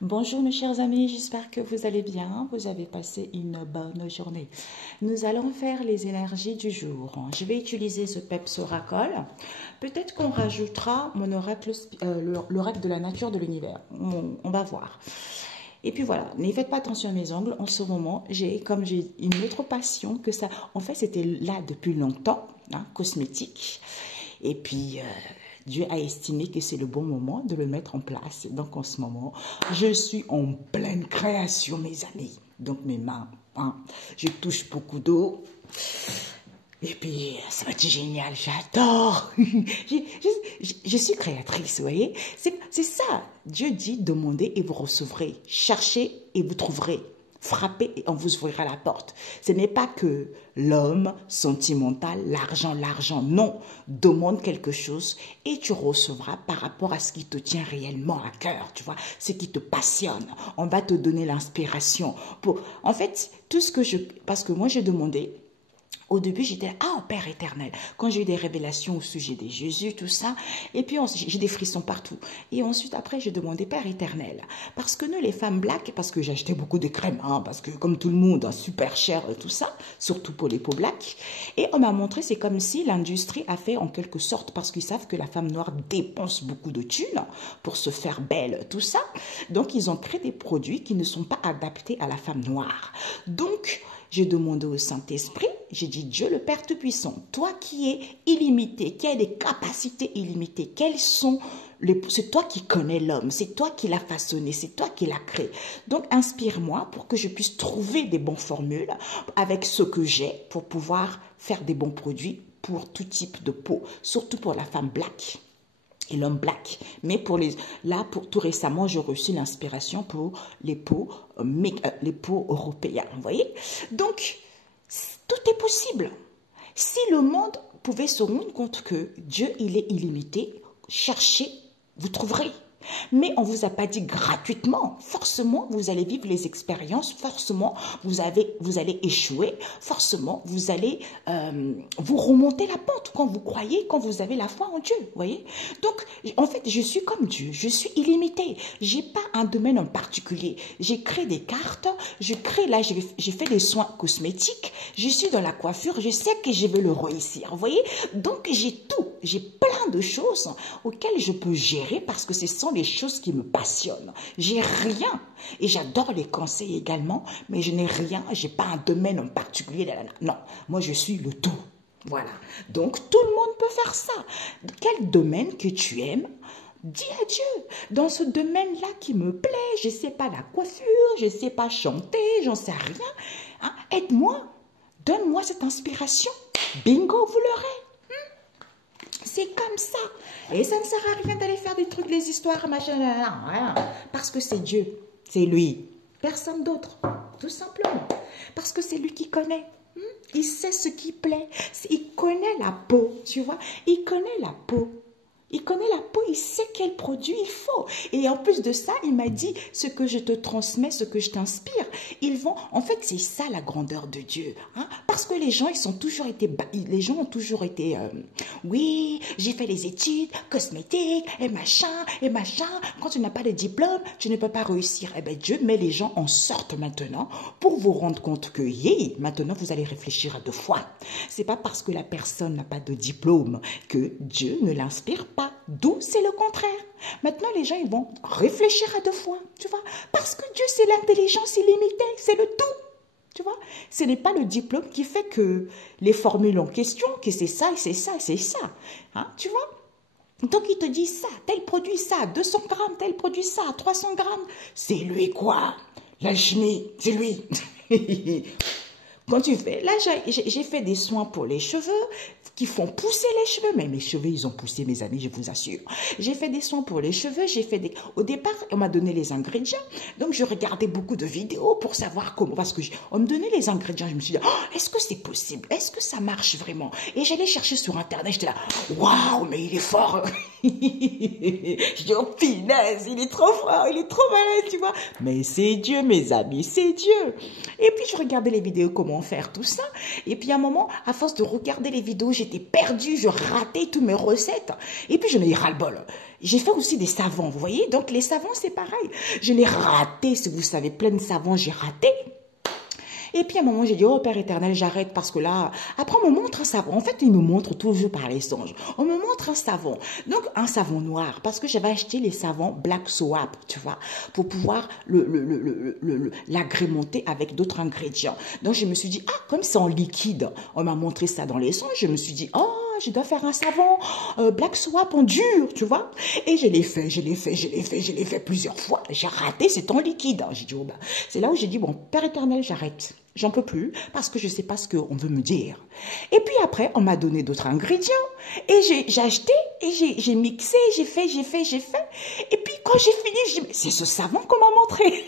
Bonjour mes chers amis, j'espère que vous allez bien, vous avez passé une bonne journée. Nous allons faire les énergies du jour. Je vais utiliser ce Peps Oracle. Peut-être qu'on rajoutera mon oracle, l'oracle de la nature de l'univers. On va voir. Et puis voilà, ne faites pas attention à mes ongles. En ce moment, j'ai une autre passion que ça. En fait, c'était là depuis longtemps, cosmétique. Et puis, Dieu a estimé que c'est le bon moment de le mettre en place. Donc, en ce moment, je suis en pleine création, mes amis. Donc, mes mains, je touche beaucoup d'eau. Et puis, ça va être génial, j'adore. Je suis créatrice, vous voyez. C'est ça. Dieu dit, demandez et vous recevrez. Cherchez et vous trouverez. Frappez et on vous ouvrira la porte. Ce n'est pas que l'homme sentimental, l'argent. Non, demande quelque chose et tu recevras par rapport à ce qui te tient réellement à cœur, tu vois, ce qui te passionne. On va te donner l'inspiration. En fait, tout ce que parce que moi j'ai demandé. Au début, j'étais Père éternel. Quand j'ai eu des révélations au sujet de Jésus, tout ça, et puis j'ai des frissons partout. Et ensuite, après, j'ai demandé Père éternel. Parce que nous, les femmes black, parce que j'ai acheté beaucoup de crèmes, parce que comme tout le monde, super cher, tout ça, surtout pour les peaux black. Et on m'a montré, c'est comme si l'industrie a fait en quelque sorte, parce qu'ils savent que la femme noire dépense beaucoup de thunes pour se faire belle, tout ça. Donc, ils ont créé des produits qui ne sont pas adaptés à la femme noire. Donc, j'ai demandé au Saint-Esprit, j'ai dit Dieu le Père Tout-Puissant, toi qui es illimité, qui as des capacités illimitées, c'est toi qui connais l'homme, c'est toi qui l'as façonné, c'est toi qui l'as créé. Donc inspire-moi pour que je puisse trouver des bonnes formules avec ce que j'ai pour pouvoir faire des bons produits pour tout type de peau, surtout pour la femme black et l'homme black. Mais tout récemment, j'ai reçu l'inspiration pour les peaux européennes. Vous voyez? Donc, tout est possible. Si le monde pouvait se rendre compte que Dieu, il est illimité, cherchez, vous trouverez. Mais on ne vous a pas dit gratuitement. Forcément, vous allez vivre les expériences. Forcément, vous allez échouer. Forcément, vous allez vous remonter la pente quand vous croyez, quand vous avez la foi en Dieu. Voyez. Donc, en fait, je suis comme Dieu. Je suis illimité. Je n'ai pas un domaine en particulier. J'ai créé des cartes. J'ai fait des soins cosmétiques. Je suis dans la coiffure. Je sais que je vais le réussir. Vous voyez. Donc, j'ai tout. J'ai plein de choses auxquelles je peux gérer parce que ce sont les choses qui me passionnent. J'ai rien. Et j'adore les conseils également, mais je n'ai rien. Je n'ai pas un domaine en particulier. Non, moi je suis le tout. Voilà. Donc tout le monde peut faire ça. Quel domaine que tu aimes, dis à Dieu. Dans ce domaine-là qui me plaît, je ne sais pas la coiffure, je ne sais pas chanter, j'en sais rien. Aide-moi. Donne-moi cette inspiration. Bingo, vous l'aurez. C'est comme ça. Et ça ne sert à rien d'aller faire des trucs, des histoires, machin, rien. Parce que c'est Dieu. C'est lui. Personne d'autre. Tout simplement. Parce que c'est lui qui connaît. Il sait ce qui plaît. Il connaît la peau, tu vois. Il connaît la peau. Il connaît la peau, il sait quel produit il faut. Et en plus de ça, il m'a dit, ce que je te transmets, ce que je t'inspire, en fait, c'est ça la grandeur de Dieu. Parce que les gens, ont toujours été, oui, j'ai fait les études, cosmétiques, et machin. Quand tu n'as pas de diplôme, tu ne peux pas réussir. Eh bien, Dieu met les gens en sorte maintenant pour vous rendre compte que, maintenant, vous allez réfléchir à deux fois. C'est pas parce que la personne n'a pas de diplôme que Dieu ne l'inspire pas. D'où c'est le contraire. Maintenant, les gens, ils vont réfléchir à deux fois, tu vois. Parce que Dieu, c'est l'intelligence illimitée, c'est le tout, tu vois. Ce n'est pas le diplôme qui fait que les formules en question, que c'est ça, et c'est ça, et c'est ça, tu vois. Donc, il te dit ça, tel produit ça, 200 grammes, tel produit ça, 300 grammes. C'est lui quoi? L'alchimie, c'est lui. Quand tu fais, là, j'ai fait des soins pour les cheveux qui font pousser les cheveux. Mais mes cheveux, ils ont poussé, mes amis, je vous assure. J'ai fait des soins pour les cheveux. Au départ, on m'a donné les ingrédients. Donc, je regardais beaucoup de vidéos pour savoir comment. Parce qu'on me donnait les ingrédients. Je me suis dit, est-ce que c'est possible? Est-ce que ça marche vraiment? Et j'allais chercher sur Internet. J'étais là, waouh, mais il est fort. Je dis, oh, finesse, il est trop fort, il est trop malin, tu vois. Mais c'est Dieu, mes amis, c'est Dieu. Et puis, je regardais les vidéos, comment faire tout ça. Et puis, à un moment, à force de regarder les vidéos, j'étais perdue, je ratais toutes mes recettes. Et puis, j'en ai eu ras-le-bol. J'ai fait aussi des savons, vous voyez. Donc, les savons, c'est pareil. Je l'ai raté, si vous savez, plein de savons, j'ai raté. Et puis à un moment, j'ai dit, oh Père éternel, j'arrête parce que là, après on me montre un savon. En fait, il me montre toujours par les songes. On me montre un savon. Donc, un savon noir parce que j'avais acheté les savons Black Soap, tu vois, pour pouvoir l'agrémenter avec d'autres ingrédients. Donc, je me suis dit, ah, comme c'est en liquide, on m'a montré ça dans les songes, je me suis dit, oh, je dois faire un savon Black Soap en dur, tu vois. Et je l'ai fait plusieurs fois. J'ai raté, c'est en liquide. J'ai dit, oh, bah, c'est là où j'ai dit, bon, Père éternel, j'arrête. J'en peux plus parce que je ne sais pas ce qu'on veut me dire. Et puis après, on m'a donné d'autres ingrédients. Et j'ai acheté et j'ai mixé, j'ai fait. Et puis quand j'ai fini, c'est ce savon qu'on m'a montré.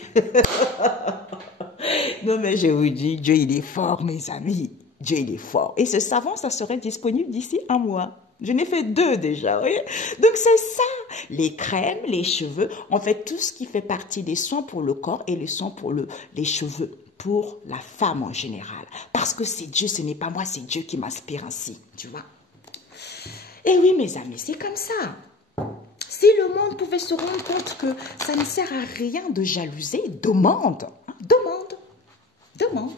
Non mais je vous dis, Dieu il est fort mes amis. Dieu il est fort. Et ce savon, ça serait disponible d'ici 1 mois. Je n'ai fait 2 déjà, oui. Donc c'est ça, les crèmes, les cheveux, en fait tout ce qui fait partie des soins pour le corps et les soins pour les cheveux, pour la femme en général. Parce que c'est Dieu, ce n'est pas moi, c'est Dieu qui m'inspire ainsi, tu vois. Et oui mes amis, c'est comme ça. Si le monde pouvait se rendre compte que ça ne sert à rien de jalouser, demande, hein, demande.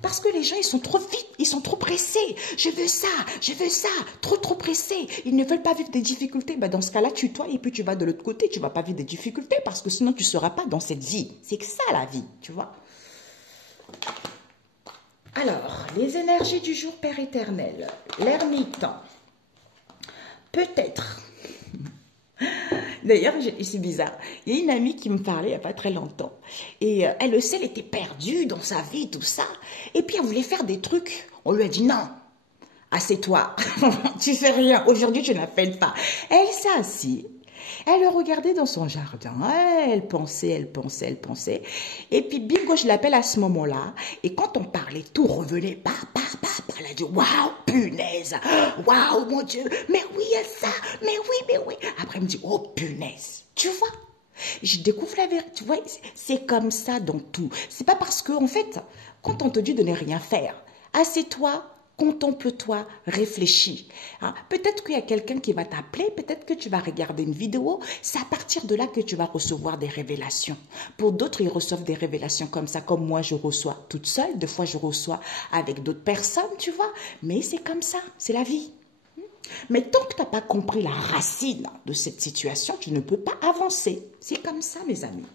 Parce que les gens, ils sont trop vite, ils sont trop pressés. Je veux ça, trop pressés. Ils ne veulent pas vivre des difficultés. Ben dans ce cas-là, tue-toi et puis tu vas de l'autre côté. Tu ne vas pas vivre des difficultés parce que sinon, tu ne seras pas dans cette vie. C'est que ça, la vie, tu vois. Alors, les énergies du jour, Père éternel. L'ermite. Peut-être. D'ailleurs, c'est bizarre. Il y a une amie qui me parlait il n'y a pas très longtemps. Et elle aussi, elle était perdue dans sa vie, tout ça. Et puis, elle voulait faire des trucs. On lui a dit non. Assieds-toi. Tu fais rien. Aujourd'hui, tu n'appelles pas. Elle s'est assise. Elle regardait dans son jardin. Elle pensait. Et puis, bingo, je l'appelle à ce moment-là. Et quand on parlait, tout revenait. Elle a dit, waouh, punaise. Waouh, mon Dieu. Mais oui, il y a ça. Mais oui. Après, elle me dit, oh, punaise. Tu vois? Je découvre la vérité. Tu vois, c'est comme ça dans tout. C'est pas parce que, en fait, quand on te dit de ne rien faire, assieds-toi. Contemple-toi, réfléchis. Hein? Peut-être qu'il y a quelqu'un qui va t'appeler, peut-être que tu vas regarder une vidéo. C'est à partir de là que tu vas recevoir des révélations. Pour d'autres, ils reçoivent des révélations comme ça, comme moi, je reçois toute seule. Des fois, je reçois avec d'autres personnes, tu vois. Mais c'est comme ça, c'est la vie. Mais tant que tu n'as pas compris la racine de cette situation, tu ne peux pas avancer. C'est comme ça, mes amis.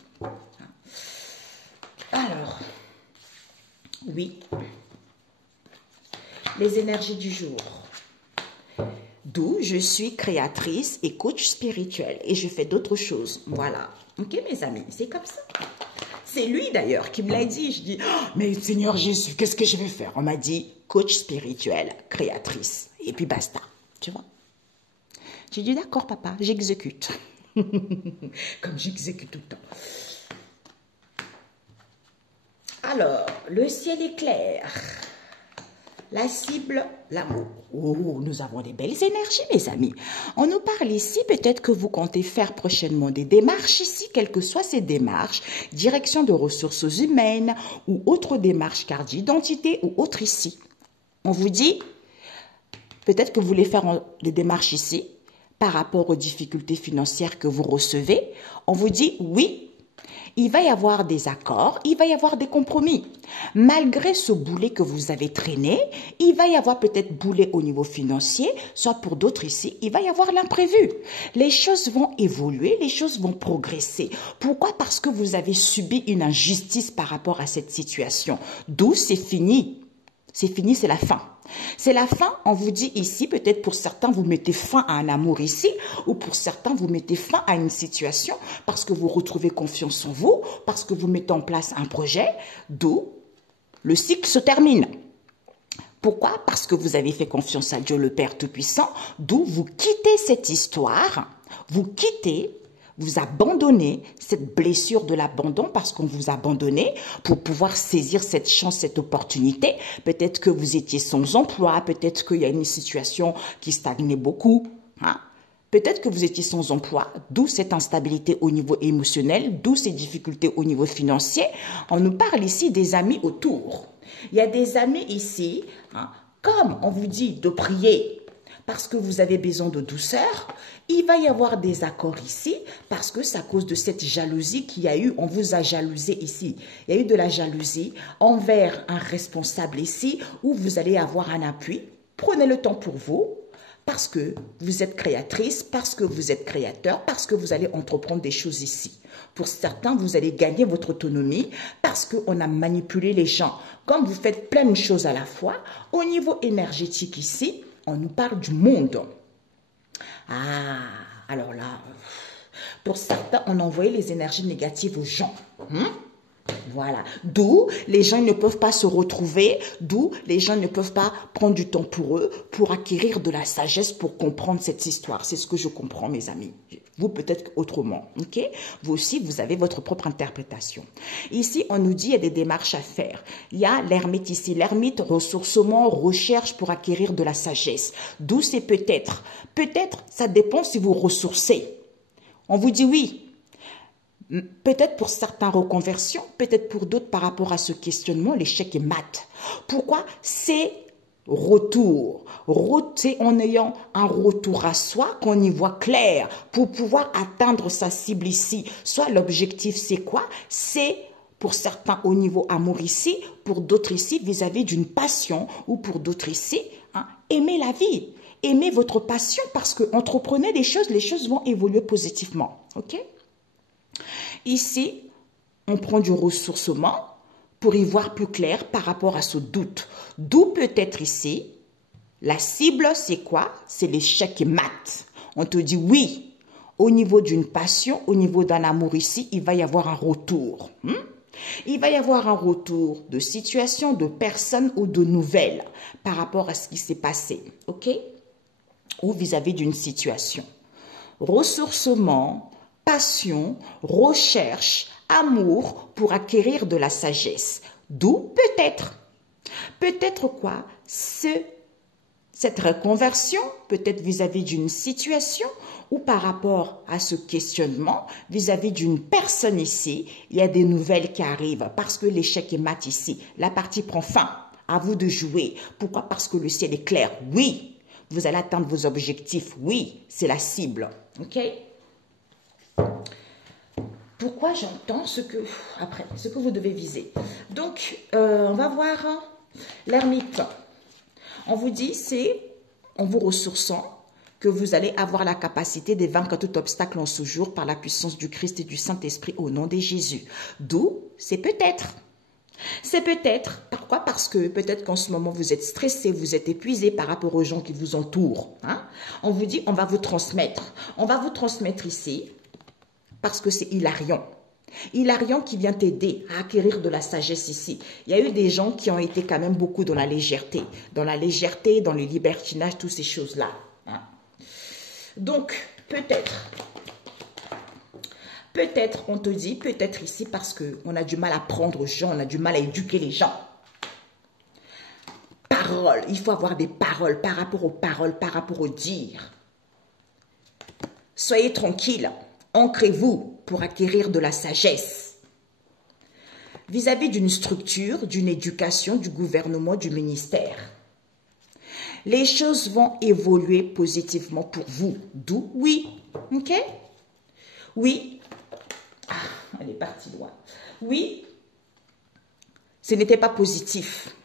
Alors, oui. Les énergies du jour. D'où je suis créatrice et coach spirituel. Et je fais d'autres choses. Voilà. Ok, mes amis, c'est comme ça. C'est lui d'ailleurs qui me l'a dit. Je dis, oh, mais Seigneur Jésus, qu'est-ce que je vais faire? On m'a dit, coach spirituel, créatrice. Et puis basta. Tu vois? J'ai dit, d'accord papa, j'exécute. Comme j'exécute tout le temps. Alors, le ciel est clair. La cible, l'amour. Oh, nous avons des belles énergies, mes amis. On nous parle ici, peut-être que vous comptez faire prochainement des démarches ici, quelles que soient ces démarches, direction de ressources humaines ou autre démarche, carte d'identité ou autre ici. On vous dit, peut-être que vous voulez faire des démarches ici par rapport aux difficultés financières que vous recevez. On vous dit, oui, il va y avoir des accords, il va y avoir des compromis. Malgré ce boulet que vous avez traîné, il va y avoir peut-être boulet au niveau financier, soit pour d'autres ici, il va y avoir l'imprévu. Les choses vont évoluer, les choses vont progresser. Pourquoi? Parce que vous avez subi une injustice par rapport à cette situation. D'où c'est fini. C'est fini, c'est la fin. C'est la fin, on vous dit ici, peut-être pour certains, vous mettez fin à un amour ici, ou pour certains, vous mettez fin à une situation parce que vous retrouvez confiance en vous, parce que vous mettez en place un projet, d'où le cycle se termine. Pourquoi? Parce que vous avez fait confiance à Dieu le Père Tout-Puissant, d'où vous quittez cette histoire, vous abandonnez cette blessure de l'abandon parce qu'on vous a abandonné pour pouvoir saisir cette chance, cette opportunité. Peut-être que vous étiez sans emploi, peut-être qu'il y a une situation qui stagnait beaucoup. Hein? Peut-être que vous étiez sans emploi, d'où cette instabilité au niveau émotionnel, d'où ces difficultés au niveau financier. On nous parle ici des amis autour. Il y a des amis ici, hein, comme on vous dit de prier parce que vous avez besoin de douceur. Il va y avoir des accords ici parce que c'est à cause de cette jalousie qu'il y a eu. On vous a jalousé ici. Il y a eu de la jalousie envers un responsable ici où vous allez avoir un appui. Prenez le temps pour vous. Parce que vous êtes créatrice, parce que vous êtes créateur, parce que vous allez entreprendre des choses ici. Pour certains, vous allez gagner votre autonomie parce qu'on a manipulé les gens. Comme vous faites plein de choses à la fois, au niveau énergétique ici, on nous parle du monde. Ah, alors là, pour certains, on a envoyé les énergies négatives aux gens. Voilà, d'où les gens ne peuvent pas se retrouver, d'où les gens ne peuvent pas prendre du temps pour eux, pour acquérir de la sagesse, pour comprendre cette histoire. C'est ce que je comprends, mes amis. Vous, peut-être autrement, ok? Vous aussi, vous avez votre propre interprétation. Ici, on nous dit qu'il y a des démarches à faire. Il y a l'ermite ici. L'ermite, ressourcement, recherche pour acquérir de la sagesse. D'où c'est peut-être. Peut-être, ça dépend si vous ressourcez. On vous dit oui. Peut-être pour certains reconversions, peut-être pour d'autres par rapport à ce questionnement, l'échec est mat. Pourquoi? C'est retour. C'est en ayant un retour à soi qu'on y voit clair pour pouvoir atteindre sa cible ici. Soit l'objectif c'est quoi? C'est pour certains au niveau amour ici, pour d'autres ici vis-à-vis d'une passion ou pour d'autres ici, aimer la vie. Aimez votre passion parce que entreprenez des choses, les choses vont évoluer positivement. Ok? Ici, on prend du ressourcement pour y voir plus clair par rapport à ce doute. D'où peut-être ici, la cible, c'est quoi? C'est l'échec mat. On te dit oui, au niveau d'une passion, au niveau d'un amour ici, il va y avoir un retour. Il va y avoir un retour de situation, de personnes ou de nouvelles par rapport à ce qui s'est passé. Ok? Ou vis-à-vis d'une situation. Ressourcement, passion, recherche, amour pour acquérir de la sagesse. D'où peut-être. Peut-être quoi? Cette reconversion, peut-être vis-à-vis d'une situation ou par rapport à ce questionnement, vis-à-vis d'une personne ici, il y a des nouvelles qui arrivent parce que l'échec est mat ici. La partie prend fin. À vous de jouer. Pourquoi? Parce que le ciel est clair. Oui. Vous allez atteindre vos objectifs. Oui. C'est la cible. Ok? Pourquoi j'entends ce que vous devez viser. Donc, on va voir l'ermite. On vous dit, c'est en vous ressourçant que vous allez avoir la capacité de vaincre tout obstacle en ce jour par la puissance du Christ et du Saint-Esprit au nom de Jésus. D'où, c'est peut-être. C'est peut-être. Pourquoi? Parce que peut-être qu'en ce moment, vous êtes stressé, vous êtes épuisé par rapport aux gens qui vous entourent. On vous dit, on va vous transmettre. On va vous transmettre ici. Parce que c'est Hilarion. Hilarion qui vient t'aider à acquérir de la sagesse ici. Il y a eu des gens qui ont été quand même beaucoup dans la légèreté. Dans la légèreté, dans le libertinage, toutes ces choses-là. Donc, peut-être on te dit, peut-être ici parce qu'on a du mal à prendre aux gens, on a du mal à éduquer les gens. Paroles, il faut avoir des paroles par rapport aux paroles, par rapport aux dires. Soyez tranquille. Ancrez-vous pour acquérir de la sagesse. Vis-à-vis d'une structure, d'une éducation, du gouvernement, du ministère. Les choses vont évoluer positivement pour vous. D'où oui. Ok? Oui. Ah, elle est partie loin. Oui. Ce n'était pas positif.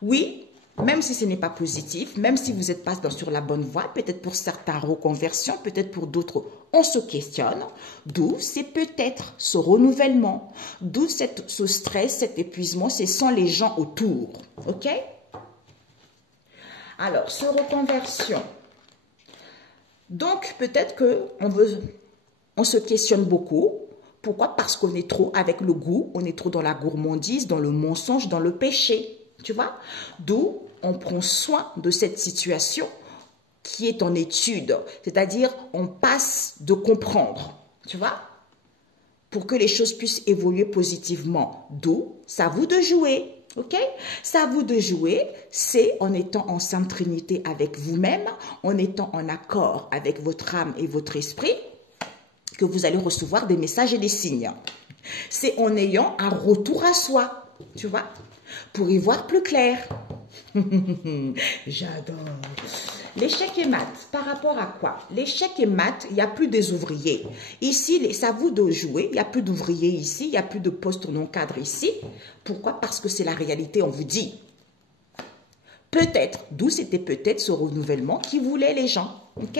Oui. Même si ce n'est pas positif, même si vous n'êtes pas sur la bonne voie, peut-être pour certains reconversions, peut-être pour d'autres, on se questionne. D'où c'est peut-être ce renouvellement, d'où ce stress, cet épuisement, ce sont les gens autour. Ok? Alors, ce reconversion. Donc, peut-être qu'on se questionne beaucoup. Pourquoi? Parce qu'on est trop avec le goût, on est trop dans la gourmandise, dans le mensonge, dans le péché. Tu vois? D'où on prend soin de cette situation qui est en étude. C'est-à-dire, on passe de comprendre. Tu vois? Pour que les choses puissent évoluer positivement. D'où, c'est à vous de jouer. Ok? C'est à vous de jouer. C'est en étant en Sainte Trinité avec vous-même, en étant en accord avec votre âme et votre esprit, que vous allez recevoir des messages et des signes. C'est en ayant un retour à soi. Tu vois? Pour y voir plus clair. J'adore. l'échec est mat. Par rapport à quoi? L'échec est mat, il n'y a plus des ouvriers. Ici, c'est à vous de jouer. Il n'y a plus d'ouvriers ici. Il n'y a plus de postes non cadres ici. Pourquoi? Parce que c'est la réalité, on vous dit. Peut-être, d'où c'était peut-être ce renouvellement qui voulait les gens. Ok?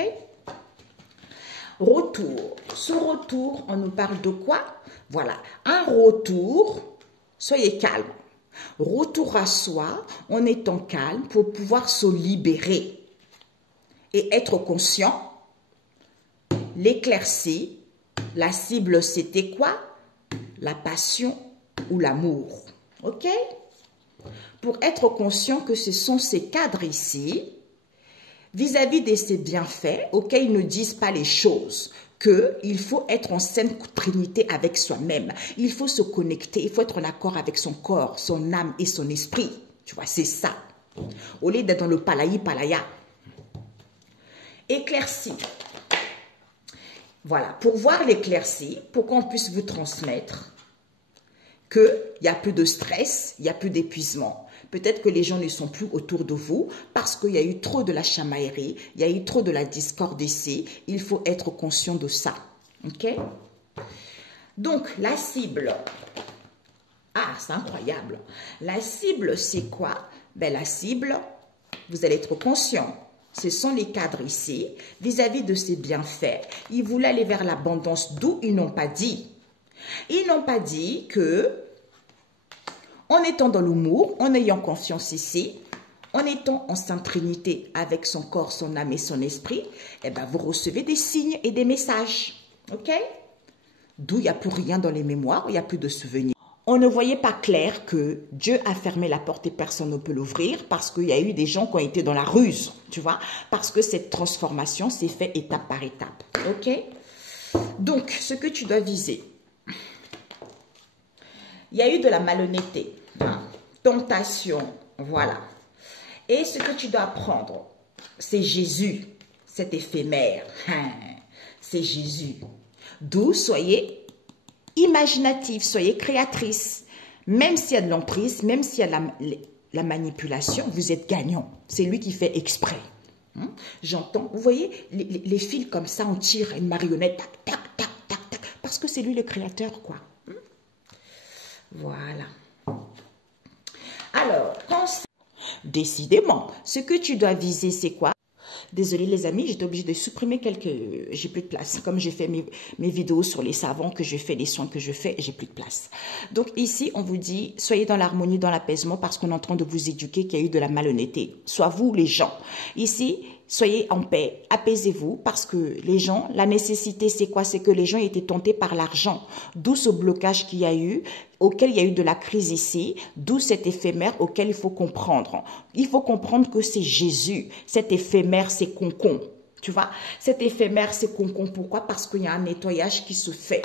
Retour. Ce retour, on nous parle de quoi? Voilà. Un retour, soyez calme. Retour à soi en étant calme pour pouvoir se libérer et être conscient. L'éclaircie, la cible c'était quoi? La passion ou l'amour. Ok? Pour être conscient que ce sont ces cadres ici, vis-à-vis de ces bienfaits auxquels ils ne disent pas les choses, qu'il faut être en saine trinité avec soi-même. Il faut se connecter, il faut être en accord avec son corps, son âme et son esprit. Tu vois, c'est ça. Au lieu d'être dans le palaya. Éclaircie. Voilà, pour voir l'éclaircie, pour qu'on puisse vous transmettre qu'il n'y a plus de stress, il n'y a plus d'épuisement. Peut-être que les gens ne sont plus autour de vous parce qu'il y a eu trop de la chamaillerie, il y a eu trop de la discorde ici. Il faut être conscient de ça. Ok? Donc, la cible. Ah, c'est incroyable. La cible, c'est quoi? Ben, la cible, vous allez être conscient. Ce sont les cadres ici. Vis-à-vis de ces bienfaits, ils voulaient aller vers l'abondance, d'où ils n'ont pas dit. Ils n'ont pas dit que en étant dans l'humour, en ayant confiance ici, en étant en sainte trinité avec son corps, son âme et son esprit, eh ben, vous recevez des signes et des messages. Ok? D'où il n'y a plus rien dans les mémoires, il n'y a plus de souvenirs. On ne voyait pas clair que Dieu a fermé la porte et personne ne peut l'ouvrir parce qu'il y a eu des gens qui ont été dans la ruse, tu vois? Parce que cette transformation s'est faite étape par étape. Ok? Donc, ce que tu dois viser, il y a eu de la malhonnêteté. Tentation, voilà. Et ce que tu dois apprendre, c'est Jésus, cet éphémère. C'est Jésus. D'où soyez imaginatif, soyez créatrice. Même s'il y a de l'emprise, même s'il y a la manipulation, vous êtes gagnant. C'est lui qui fait exprès. J'entends, vous voyez, les fils comme ça, on tire une marionnette, tac, tac, tac, tac, tac, parce que c'est lui le créateur, quoi. Voilà. Alors, décidément, ce que tu dois viser, c'est quoi? Désolée les amis, j'étais obligée de supprimer quelques... J'ai plus de place. Comme j'ai fait mes vidéos sur les savons que je fais, les soins que je fais, j'ai plus de place. Donc ici, on vous dit, soyez dans l'harmonie, dans l'apaisement, parce qu'on est en train de vous éduquer qu'il y a eu de la malhonnêteté. Soit vous, les gens. Ici, soyez en paix, apaisez-vous, parce que les gens, la nécessité, c'est quoi? C'est que les gens étaient tentés par l'argent. D'où ce blocage qu'il y a eu, auquel il y a eu de la crise ici, d'où cet éphémère auquel il faut comprendre. Il faut comprendre que c'est Jésus. Cet éphémère, c'est concon. Tu vois, cet éphémère, c'est concon. Pourquoi? Parce qu'il y a un nettoyage qui se fait.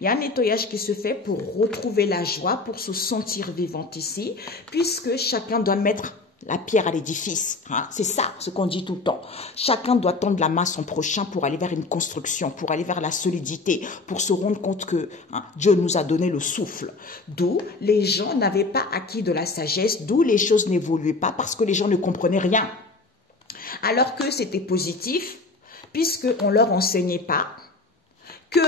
Il y a un nettoyage qui se fait pour retrouver la joie, pour se sentir vivante ici, puisque chacun doit mettre la pierre à l'édifice. Hein? C'est ça, ce qu'on dit tout le temps. Chacun doit tendre la main à son prochain pour aller vers une construction, pour aller vers la solidité, pour se rendre compte que Dieu nous a donné le souffle. D'où les gens n'avaient pas acquis de la sagesse, d'où les choses n'évoluaient pas parce que les gens ne comprenaient rien. Alors que c'était positif, puisqu'on ne leur enseignait pas que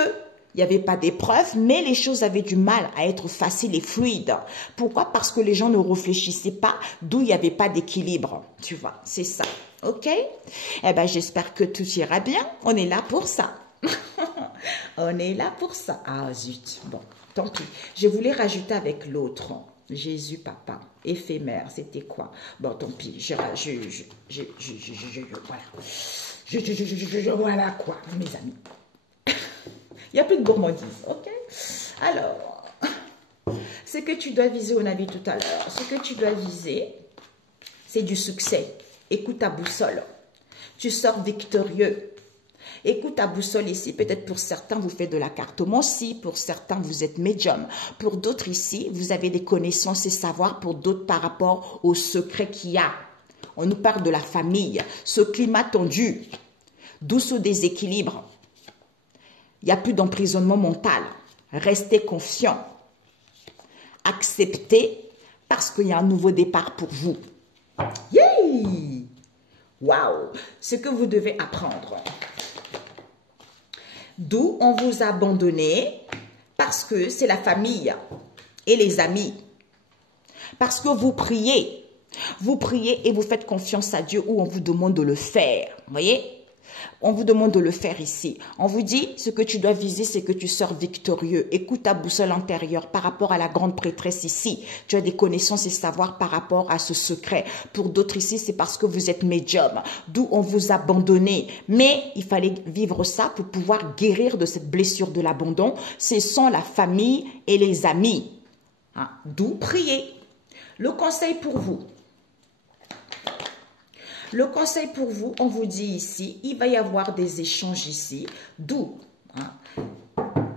il n'y avait pas d'épreuve, mais les choses avaient du mal à être faciles et fluides. Pourquoi? Parce que les gens ne réfléchissaient pas, d'où il n'y avait pas d'équilibre. Tu vois, c'est ça. Ok? Eh bien, j'espère que tout ira bien. On est là pour ça. On est là pour ça. Ah, zut. Bon, tant pis. Je voulais rajouter avec l'autre. Jésus, papa. Éphémère, c'était quoi? Bon, tant pis. Voilà quoi, mes amis. Il n'y a plus de gourmandise, ok? Alors, ce que tu dois viser, on a vu tout à l'heure, ce que tu dois viser, c'est du succès. Écoute ta boussole. Tu sors victorieux. Écoute ta boussole ici. Peut-être pour certains, vous faites de la cartomancie. Pour certains, vous êtes médium. Pour d'autres ici, vous avez des connaissances et savoirs. Pour d'autres, par rapport au secret qu'il y a. On nous parle de la famille. Ce climat tendu, d'où ce déséquilibre. Il n'y a plus d'emprisonnement mental. Restez confiant. Acceptez parce qu'il y a un nouveau départ pour vous. Yeah! Waouh! Ce que vous devez apprendre. D'où on vous a abandonné parce que c'est la famille et les amis. Parce que vous priez et vous faites confiance à Dieu où on vous demande de le faire. Vous voyez? On vous demande de le faire ici. On vous dit, ce que tu dois viser, c'est que tu sors victorieux. Écoute ta boussole intérieure par rapport à la grande prêtresse ici. Tu as des connaissances et savoirs par rapport à ce secret. Pour d'autres ici, c'est parce que vous êtes médium. D'où on vous a abandonné. Mais il fallait vivre ça pour pouvoir guérir de cette blessure de l'abandon. Ce sont la famille et les amis. Hein? D'où prier. Le conseil pour vous. Le conseil pour vous, on vous dit ici, il va y avoir des échanges ici, d'où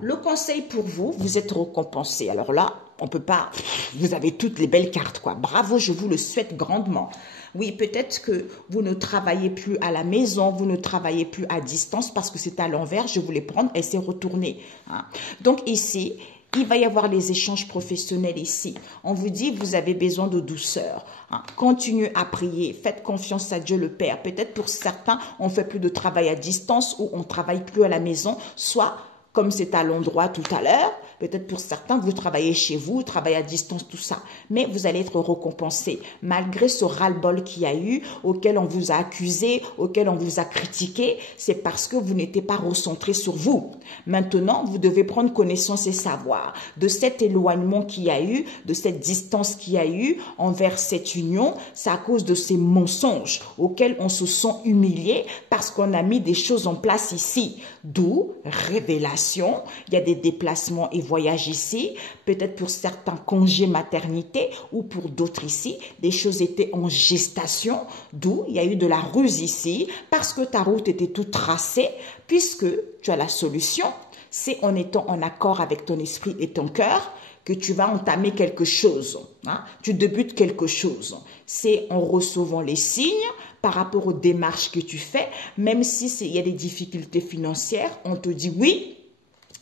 le conseil pour vous, vous êtes récompensé. Alors là, on peut pas, vous avez toutes les belles cartes, quoi. Bravo, je vous le souhaite grandement. Oui, peut-être que vous ne travaillez plus à la maison, vous ne travaillez plus à distance parce que c'est à l'envers, je voulais prendre et c'est retourné. Hein. Donc ici, il va y avoir les échanges professionnels ici. On vous dit, vous avez besoin de douceur. Hein. Continuez à prier. Faites confiance à Dieu le Père. Peut-être pour certains, on ne fait plus de travail à distance ou on ne travaille plus à la maison. Soit, comme c'est à l'endroit tout à l'heure, peut-être pour certains, vous travaillez chez vous, travaillez à distance, tout ça. Mais vous allez être récompensé. Malgré ce ras-le-bol qu'il y a eu, auquel on vous a accusé, auquel on vous a critiqué, c'est parce que vous n'étiez pas recentré sur vous. Maintenant, vous devez prendre connaissance et savoir de cet éloignement qu'il y a eu, de cette distance qu'il y a eu envers cette union. C'est à cause de ces mensonges auxquels on se sent humilié parce qu'on a mis des choses en place ici. D'où révélation, il y a des déplacements et voyages ici, peut-être pour certains congés maternité ou pour d'autres ici, des choses étaient en gestation, d'où il y a eu de la ruse ici, parce que ta route était toute tracée, puisque tu as la solution, c'est en étant en accord avec ton esprit et ton cœur que tu vas entamer quelque chose, hein? Tu débutes quelque chose, c'est en recevant les signes, par rapport aux démarches que tu fais, même si il y a des difficultés financières, on te dit oui,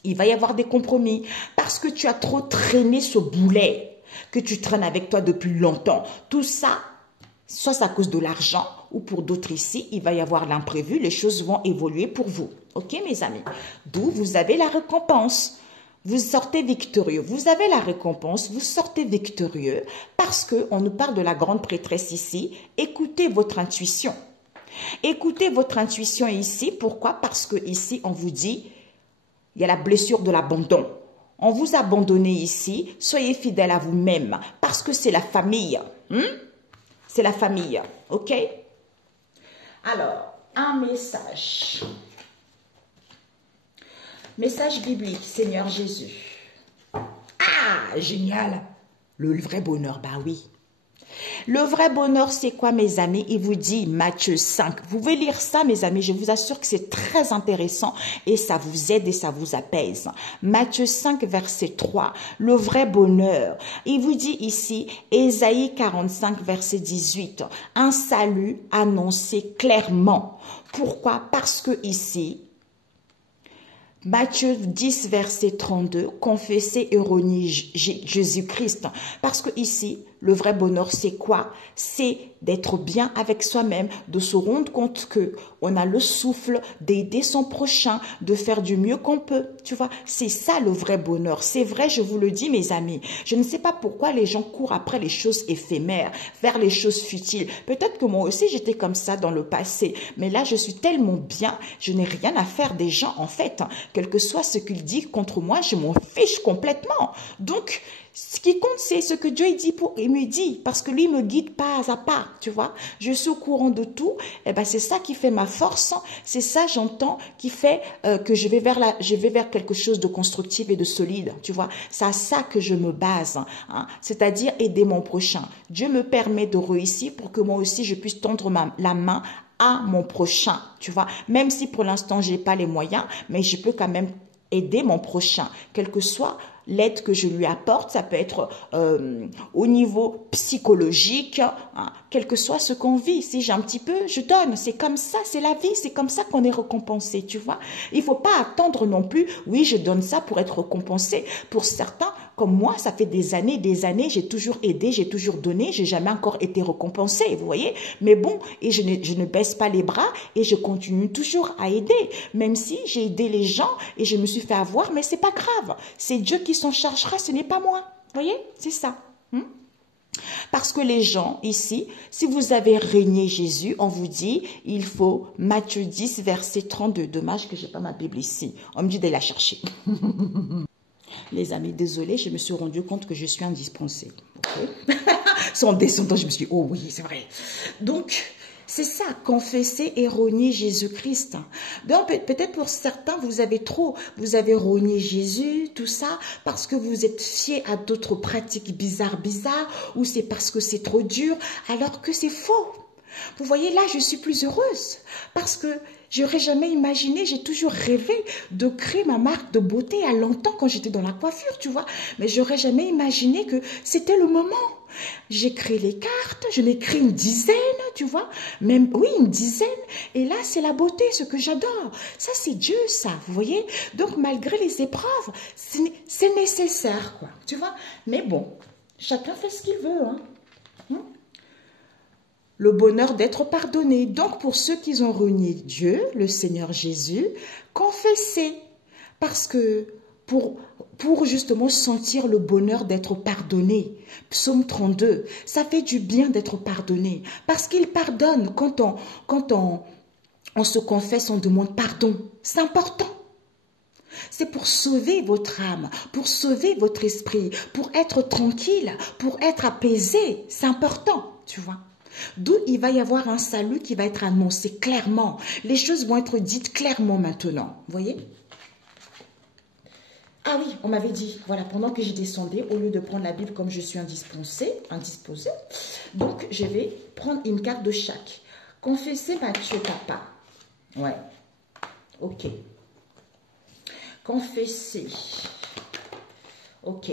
il va y avoir des compromis parce que tu as trop traîné ce boulet que tu traînes avec toi depuis longtemps. Tout ça, soit c'est à cause de l'argent ou pour d'autres ici, il va y avoir l'imprévu, les choses vont évoluer pour vous. Ok mes amis? D'où vous avez la récompense. Vous sortez victorieux. Vous avez la récompense, vous sortez victorieux parce qu'on nous parle de la grande prêtresse ici. Écoutez votre intuition. Écoutez votre intuition ici. Pourquoi? Parce que ici, on vous dit, il y a la blessure de l'abandon. On vous a abandonné ici. Soyez fidèle à vous-même parce que c'est la famille. C'est la famille. Ok? Alors, un message. Message biblique, Seigneur Jésus. Ah, génial. Le vrai bonheur, bah oui. Le vrai bonheur, c'est quoi, mes amis? Il vous dit Matthieu 5. Vous pouvez lire ça, mes amis. Je vous assure que c'est très intéressant et ça vous aide et ça vous apaise. Matthieu 5, verset 3. Le vrai bonheur. Il vous dit ici, Ésaïe 45, verset 18. Un salut annoncé clairement. Pourquoi? Parce que ici, Matthieu 10, verset 32, confesser et renier Jésus-Christ. Parce que ici, le vrai bonheur, c'est quoi? C'est d'être bien avec soi-même, de se rendre compte que on a le souffle d'aider son prochain, de faire du mieux qu'on peut. Tu vois, c'est ça le vrai bonheur. C'est vrai, je vous le dis, mes amis. Je ne sais pas pourquoi les gens courent après les choses éphémères, vers les choses futiles. Peut-être que moi aussi, j'étais comme ça dans le passé. Mais là, je suis tellement bien, je n'ai rien à faire des gens, en fait. Quel que soit ce qu'ils disent contre moi, je m'en fiche complètement. Donc, ce qui compte, c'est ce que Dieu il me dit, parce que lui, il me guide pas à pas, tu vois. Je suis au courant de tout, et ben c'est ça qui fait ma force, c'est ça, j'entends, qui fait que je vais vers quelque chose de constructif et de solide, tu vois. C'est à ça que je me base, hein, c'est-à-dire aider mon prochain. Dieu me permet de réussir pour que moi aussi, je puisse tendre la main à mon prochain, tu vois. Même si pour l'instant, j'ai pas les moyens, mais je peux quand même aider mon prochain, quel que soit l'aide que je lui apporte. Ça peut être au niveau psychologique, hein, quel que soit ce qu'on vit. Si j'ai un petit peu, je donne. C'est comme ça, c'est la vie, c'est comme ça qu'on est récompensé, tu vois. Il faut pas attendre non plus, oui, je donne ça pour être récompensé. Pour certains, Comme moi, ça fait des années, j'ai toujours aidé, j'ai toujours donné, j'ai jamais encore été récompensée, vous voyez. Mais bon, et je ne baisse pas les bras et je continue toujours à aider. Même si j'ai aidé les gens et je me suis fait avoir, mais c'est pas grave. C'est Dieu qui s'en chargera, ce n'est pas moi. Vous voyez, c'est ça. Parce que les gens ici, si vous avez régné Jésus, on vous dit, il faut Matthieu 10, verset 32. Dommage que j'ai pas ma Bible ici. On me dit d'aller la chercher. Les amis, désolé, je me suis rendu compte que je suis indispensée. Okay. Sans descendant, je me suis dit, oh oui, c'est vrai. Donc, c'est ça, confesser et renier Jésus-Christ. Donc, peut-être pour certains, vous avez renié Jésus, tout ça, parce que vous êtes fiers à d'autres pratiques bizarres, ou c'est parce que c'est trop dur, alors que c'est faux. Vous voyez, là, je suis plus heureuse, parce que j'aurais jamais imaginé, j'ai toujours rêvé de créer ma marque de beauté à longtemps quand j'étais dans la coiffure, tu vois. Mais j'aurais jamais imaginé que c'était le moment. J'ai créé les cartes, je n'ai créé une dizaine, tu vois. Même, oui, une dizaine. Et là, c'est la beauté, ce que j'adore. Ça, c'est Dieu, ça, vous voyez. Donc, malgré les épreuves, c'est nécessaire, quoi, tu vois. Mais bon, chacun fait ce qu'il veut, hein. Le bonheur d'être pardonné. Donc, pour ceux qui ont renié Dieu, le Seigneur Jésus, confessez. Parce que pour justement sentir le bonheur d'être pardonné, Psaume 32, ça fait du bien d'être pardonné. Parce qu'il pardonne. Quand on se confesse, on demande pardon. C'est important. C'est pour sauver votre âme, pour sauver votre esprit, pour être tranquille, pour être apaisé. C'est important, tu vois. D'où il va y avoir un salut qui va être annoncé clairement. Les choses vont être dites clairement maintenant. Vous voyez? Ah oui, on m'avait dit, voilà, pendant que je descendais, au lieu de prendre la Bible comme je suis indisposée, donc je vais prendre une carte de chaque. Confessez Matthieu, papa. Ouais. Ok. Confessez. Ok.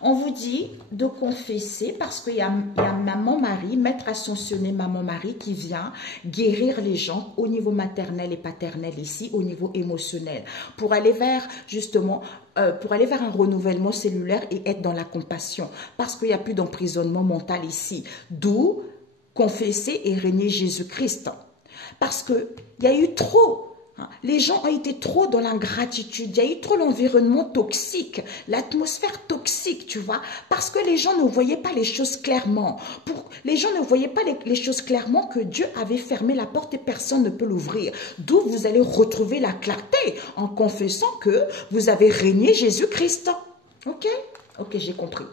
On vous dit de confesser parce qu'il y a Maman Marie, Maître Ascensionné Maman Marie qui vient guérir les gens au niveau maternel et paternel ici, au niveau émotionnel, pour aller vers justement, pour aller vers un renouvellement cellulaire et être dans la compassion parce qu'il n'y a plus d'emprisonnement mental ici. D'où confesser et régner Jésus-Christ. Parce qu'il y a eu trop. Les gens ont été trop dans l'ingratitude, il y a eu trop l'environnement toxique, l'atmosphère toxique, tu vois, parce que les gens ne voyaient pas les choses clairement. Les gens ne voyaient pas les choses clairement que Dieu avait fermé la porte et personne ne peut l'ouvrir. D'où vous allez retrouver la clarté en confessant que vous avez régné Jésus-Christ. Ok? Ok, j'ai compris.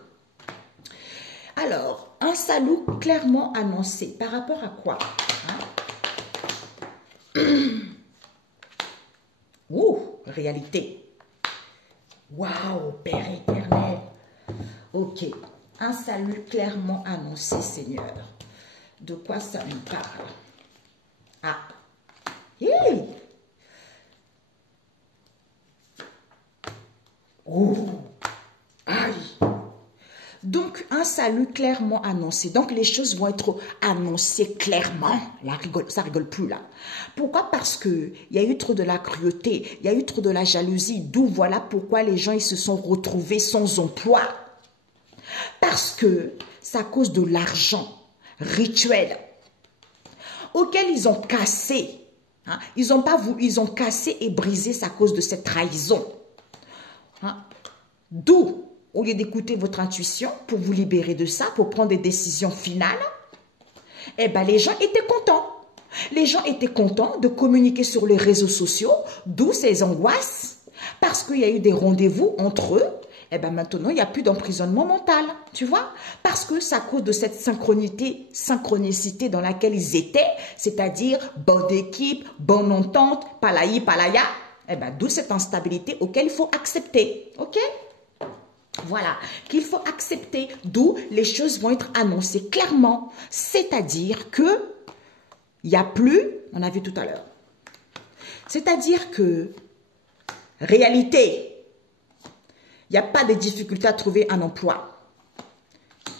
Alors, un salut clairement annoncé. Par rapport à quoi? Ouh, réalité. Waouh, Père éternel. Ok, un salut clairement annoncé, Seigneur. De quoi ça nous parle? Ah, hey. Oh, aïe. Donc, un salut clairement annoncé. Donc, les choses vont être annoncées clairement. Là, ça rigole plus là. Pourquoi? Parce qu'il y a eu trop de la cruauté, il y a eu trop de la jalousie. D'où voilà pourquoi les gens ils se sont retrouvés sans emploi. Parce que c'est à cause de l'argent rituel auquel ils ont cassé. Hein? Ils ont cassé et brisé à cause de cette trahison. Hein? D'où, au lieu d'écouter votre intuition pour vous libérer de ça, pour prendre des décisions finales, eh ben les gens étaient contents. Les gens étaient contents de communiquer sur les réseaux sociaux, d'où ces angoisses, parce qu'il y a eu des rendez-vous entre eux. Eh ben maintenant, il n'y a plus d'emprisonnement mental, tu vois, parce que c'est à cause de cette synchronicité dans laquelle ils étaient, c'est-à-dire bonne équipe, bonne entente, palaï, palaya, eh ben d'où cette instabilité auquel il faut accepter, ok? Voilà, qu'il faut accepter, d'où les choses vont être annoncées clairement, c'est-à-dire que il n'y a plus, on a vu tout à l'heure, c'est-à-dire que, réalité, il n'y a pas de difficulté à trouver un emploi.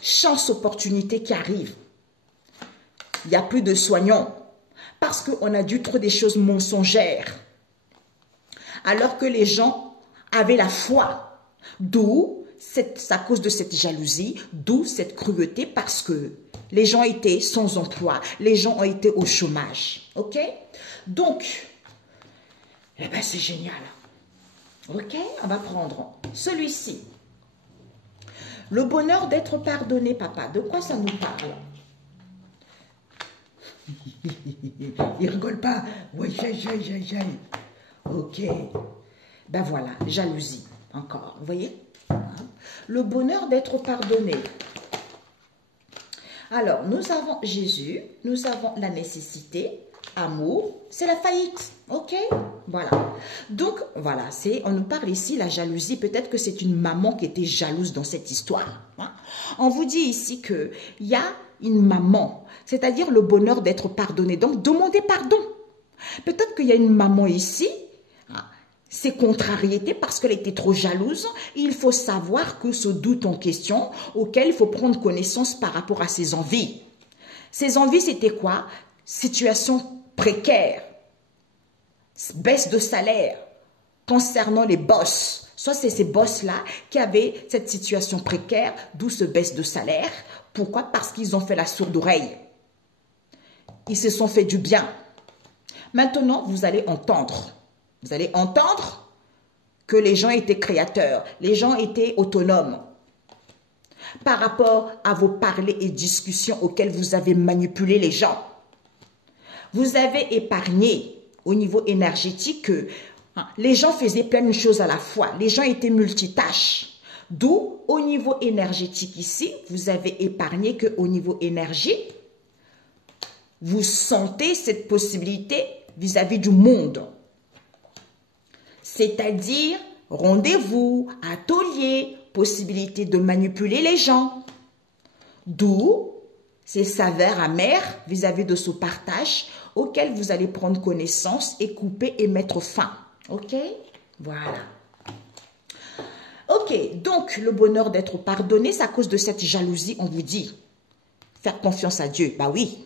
Chance, opportunité qui arrive. Il n'y a plus de soignants parce qu'on a dû trop des choses mensongères. Alors que les gens avaient la foi. D'où à cause de cette jalousie, d'où cette cruauté, parce que les gens étaient sans emploi, les gens ont été au chômage. Ok? Donc, eh ben c'est génial. Ok? On va prendre celui-ci. Le bonheur d'être pardonné, papa. De quoi ça nous parle? Il rigole pas. Oui, j'aille. Ok. Ben voilà, jalousie. Encore, vous voyez? Le bonheur d'être pardonné. Alors, nous avons Jésus, nous avons la nécessité, amour, c'est la faillite, ok? Voilà. Donc, voilà, on nous parle ici, la jalousie, peut-être que c'est une maman qui était jalouse dans cette histoire. Hein? On vous dit ici qu'il y a une maman, c'est-à-dire le bonheur d'être pardonné. Donc, demandez pardon. Peut-être qu'il y a une maman ici, ses contrariétés parce qu'elle était trop jalouse. Il faut savoir que ce doute en question, auquel il faut prendre connaissance par rapport à ses envies. Ses envies, c'était quoi? Situation précaire, baisse de salaire, concernant les boss. Soit c'est ces boss-là qui avaient cette situation précaire, d'où ce baisse de salaire. Pourquoi? Parce qu'ils ont fait la sourde oreille. Ils se sont fait du bien. Maintenant, vous allez entendre. Vous allez entendre que les gens étaient créateurs, les gens étaient autonomes. Par rapport à vos parlers et discussions auxquels vous avez manipulé les gens, vous avez épargné au niveau énergétique que les gens faisaient plein de choses à la fois. Les gens étaient multitâches. D'où, au niveau énergétique ici, vous avez épargné qu'au niveau énergie, vous sentez cette possibilité vis-à-vis du monde. C'est-à-dire rendez-vous, atelier, possibilité de manipuler les gens. D'où ces saveurs amères vis-à-vis de ce partage auquel vous allez prendre connaissance et couper et mettre fin. Ok? Voilà. Ok, donc le bonheur d'être pardonné, c'est à cause de cette jalousie, on vous dit. Faire confiance à Dieu, bah oui.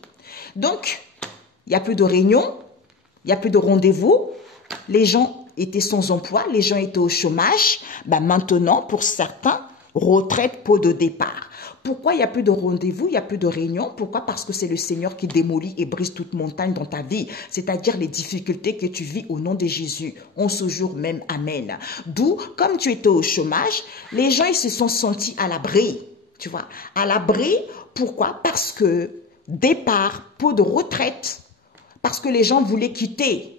Donc, il n'y a plus de réunion, il n'y a plus de rendez-vous, les gens étaient sans emploi, les gens étaient au chômage. Ben maintenant, pour certains, retraite, pot de départ. Pourquoi il n'y a plus de rendez-vous, il n'y a plus de réunion? Pourquoi? Parce que c'est le Seigneur qui démolit et brise toute montagne dans ta vie. C'est-à-dire les difficultés que tu vis au nom de Jésus. En ce jour même, amen. D'où, comme tu étais au chômage, les gens ils se sont sentis à l'abri. Tu vois, à l'abri, pourquoi? Parce que départ, pot de retraite, parce que les gens voulaient quitter.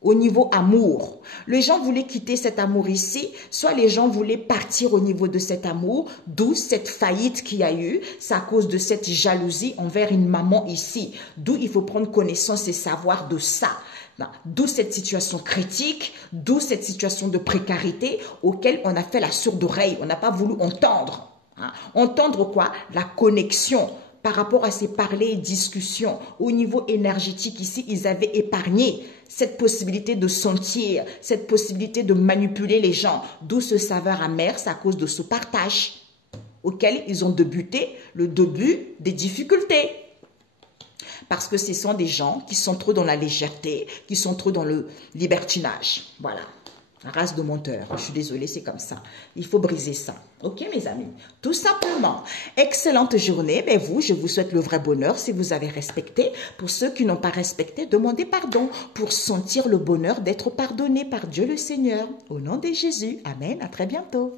Au niveau amour, les gens voulaient quitter cet amour ici, soit les gens voulaient partir au niveau de cet amour, d'où cette faillite qu'il y a eu, c'est à cause de cette jalousie envers une maman ici, d'où il faut prendre connaissance et savoir de ça, d'où cette situation critique, d'où cette situation de précarité auquel on a fait la sourde oreille, on n'a pas voulu entendre. Entendre quoi? La connexion. Par rapport à ces parlers et discussions, au niveau énergétique ici, ils avaient épargné cette possibilité de sentir, cette possibilité de manipuler les gens. D'où ce saveur amer, c'est à cause de ce partage auquel ils ont débuté le début des difficultés. Parce que ce sont des gens qui sont trop dans la légèreté, qui sont trop dans le libertinage. Voilà. Race de menteurs. Je suis désolée, c'est comme ça. Il faut briser ça. Ok, mes amis? Tout simplement. Excellente journée. Mais vous, je vous souhaite le vrai bonheur si vous avez respecté. Pour ceux qui n'ont pas respecté, demandez pardon pour sentir le bonheur d'être pardonné par Dieu le Seigneur. Au nom de Jésus. Amen. À très bientôt.